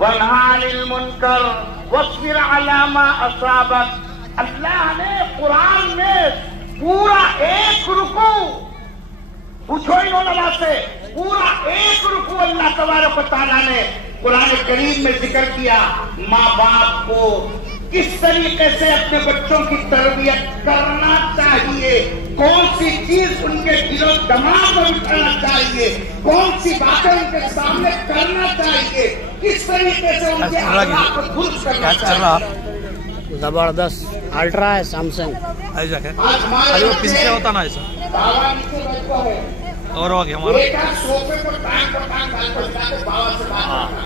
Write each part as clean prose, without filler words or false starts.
वन्हा अनिल मुनकर वस्बिर अला मा असाबक। अल्लाह ने कुरान में पूरा एक रुकू, पूछो इन उलमा से, पूरा एक रुकू अल्लाह तबारक व तआला ने कुरान करीम में जिक्र किया। माँ बाप को किस तरीके से अपने बच्चों की तरबियत करना चाहिए, कौन सी चीज उनके दिलो दिमाग में बिठाना चाहिए, कौन सी बातें उनके सामने करना चाहिए, किस तरीके से उनके अखलाक को दुरुस्त करना चाहिए। जबरदस्त अल्ट्रा है सैमसंग। अरे वो पीछे होता ना ऐसा बाबा नीचे बैठा है और हो गया हमारा बेटा सोफे पर टांग कर बाबा से बात करना।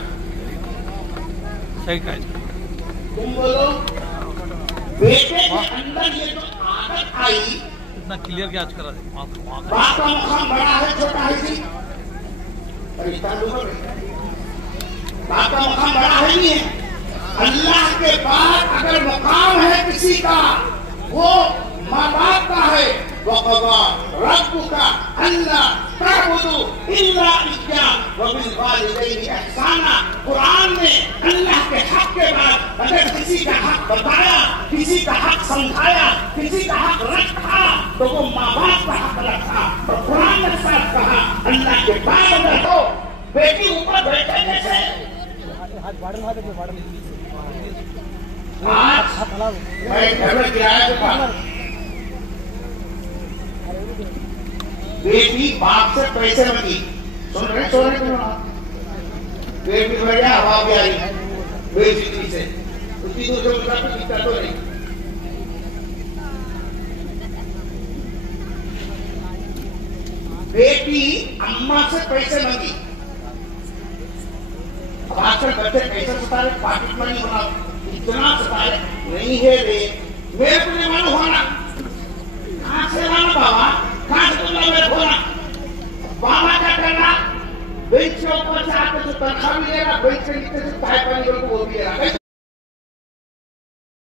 सही कहा। तुम बोलो बेटे के अंदर ये जो आदत आई, इतना क्लियर क्या आज करा दे बाप का मुकाम बड़ा है छोटा है जी, बाप का मुकाम बड़ा है नहीं है। अल्लाह के बाद अगर मुकाम है किसी का, वो माँ बाप का है। वक़ज़ा रब्बुका अल्ला तअबुदू इल्ला इय्याहु व बिल वालिदैनि इहसाना। कुरान में अल्लाह के हक के बाद अगर किसी का हक बताया, किसी का हक समझाया, किसी का हक रखा, तो वो माँ बाप का हक रखा। और कुरान ने साफ कहा अल्लाह के बाद अगर हो बेटी ऊपर बैठे जैसे आज मैं घर में किराया के पास बेटी बाप से पैसे मांगी, सुन रहे बेटी बढ़िया हवा भी आई बेटी से, उसकी दूसरे मुद्दा को दिक्कत तो नहीं। बेटी अम्मा से पैसे मांगी। अब आजकल बच्चे कैसे सताए, पॉकेट मनी बना इतना सताए नहीं है रे, मेरे को नहीं मालूम होना कहाँ से लाना बाबा, कहाँ से तुमने मेरे खोना। बाबा क्या करना, बेंच के ऊपर से आके जो तनख्वाह मिलेगा बेंच के नीचे से पाइप पानी को वो भी लेगा।